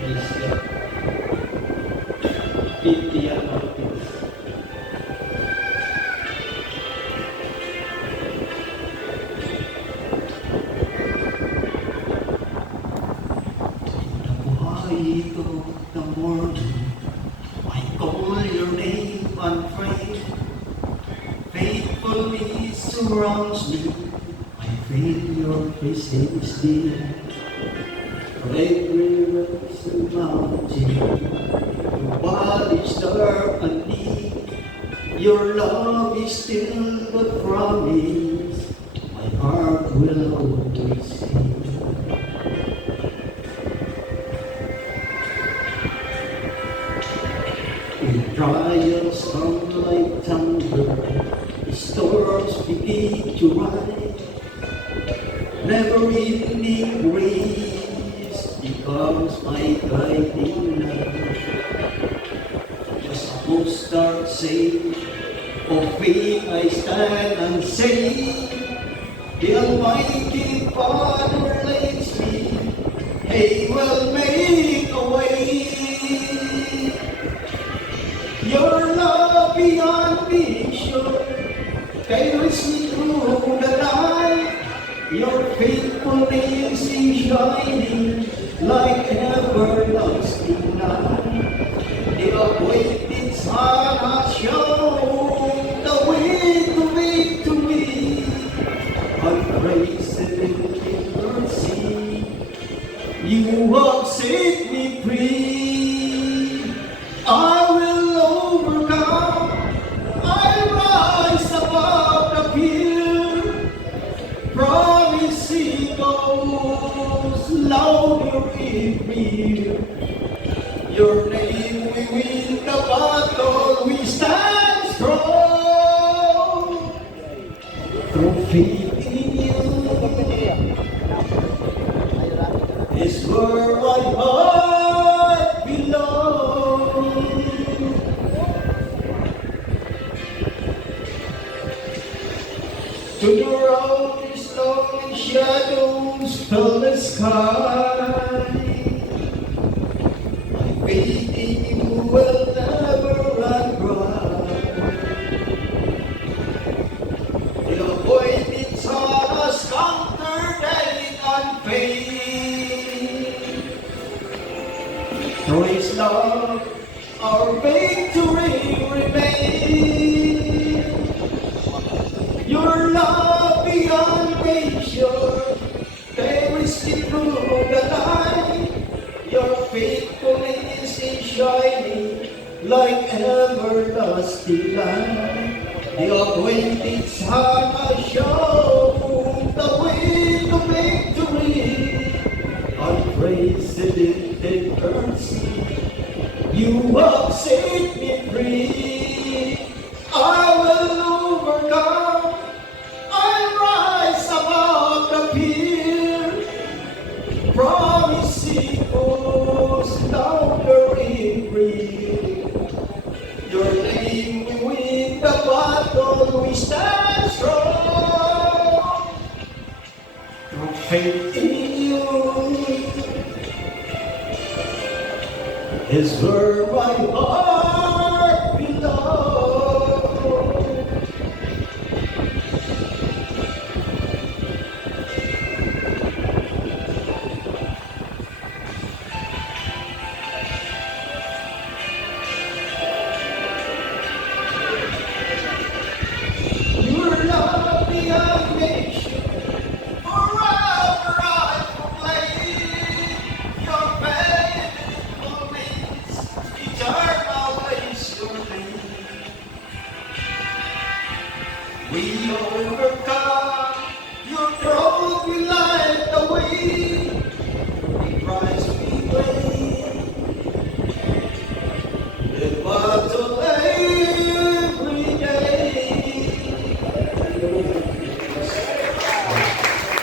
is 50th notice. In the quiet of the morning, I call your name and pray. Faithfully surrounds me. I feel your presence dear. Red rivers and mountains, your body's dark and deep. Your love is still but promise. My heart will always sing. When trials come like thunder, storms begin to rise. Never-ending grace becomes my guiding light. Just a postcard say, of faith I stand and say, the Almighty Father leads me, He will make a way. Your love beyond vision carries me through the night. Your faithfulness is shining like everlasting light. The appointed Son has shown the way to victory. Unprecedented mercy, you have set me free. I will overcome. I rise above the fear. Promising goes louder in me. Your name we win the battle. We stand strong. Through faith in you is where my heart belongs. To the road is long shadows fill the sky. My faith in you will never run dry. The appointed Son has conquered death and pain. Through His love, our victory remains. Your love beyond measure carries me through the night. Your faithfulness is shining like everlasting light. The appointed Son has shown the way to victory. Unprecedented mercy, you have set me free. I will overcome. I'll rise above the fear. Promising goes louder in free. Your name we win the battle. We stand strong. Through faith in you is where my heart belongs. Your love beyond measure, forever I proclaim. Your faithfulness, eternal is your name. We overcome.